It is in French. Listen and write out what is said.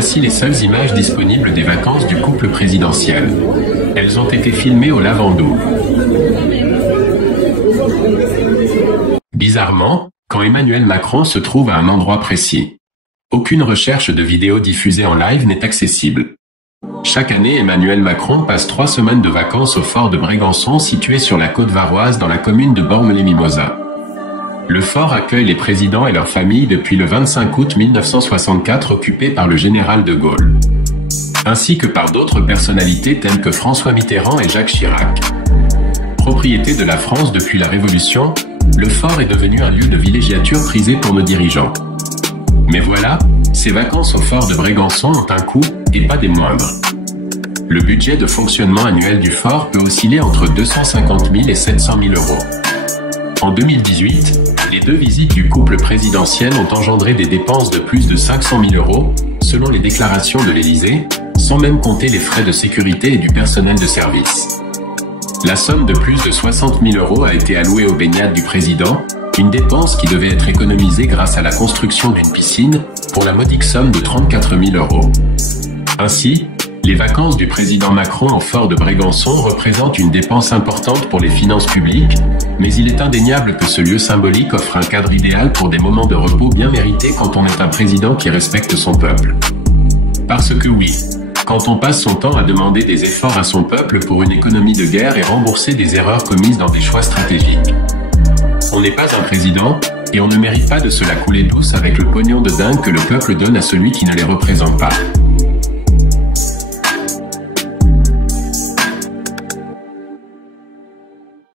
Voici les seules images disponibles des vacances du couple présidentiel. Elles ont été filmées au Lavandou. Bizarrement, quand Emmanuel Macron se trouve à un endroit précis, aucune recherche de vidéo diffusée en live n'est accessible. Chaque année, Emmanuel Macron passe 3 semaines de vacances au fort de Brégançon situé sur la côte varoise dans la commune de Bormes-les-Mimosas. Le fort accueille les présidents et leurs familles depuis le 25 août 1964 occupé par le général de Gaulle, ainsi que par d'autres personnalités telles que François Mitterrand et Jacques Chirac. Propriété de la France depuis la Révolution, le fort est devenu un lieu de villégiature prisé pour nos dirigeants. Mais voilà, ces vacances au fort de Brégançon ont un coût, et pas des moindres. Le budget de fonctionnement annuel du fort peut osciller entre 250 000 et 700 000 euros. En 2018, les 2 visites du couple présidentiel ont engendré des dépenses de plus de 500 000 euros, selon les déclarations de l'Élysée, sans même compter les frais de sécurité et du personnel de service. La somme de plus de 60 000 euros a été allouée aux baignades du président, une dépense qui devait être économisée grâce à la construction d'une piscine, pour la modique somme de 34 000 euros. Ainsi, les vacances du président Macron au fort de Brégançon représentent une dépense importante pour les finances publiques, mais il est indéniable que ce lieu symbolique offre un cadre idéal pour des moments de repos bien mérités quand on est un président qui respecte son peuple. Parce que oui, quand on passe son temps à demander des efforts à son peuple pour une économie de guerre et rembourser des erreurs commises dans des choix stratégiques, on n'est pas un président, et on ne mérite pas de se la couler douce avec le pognon de dingue que le peuple donne à celui qui ne les représente pas.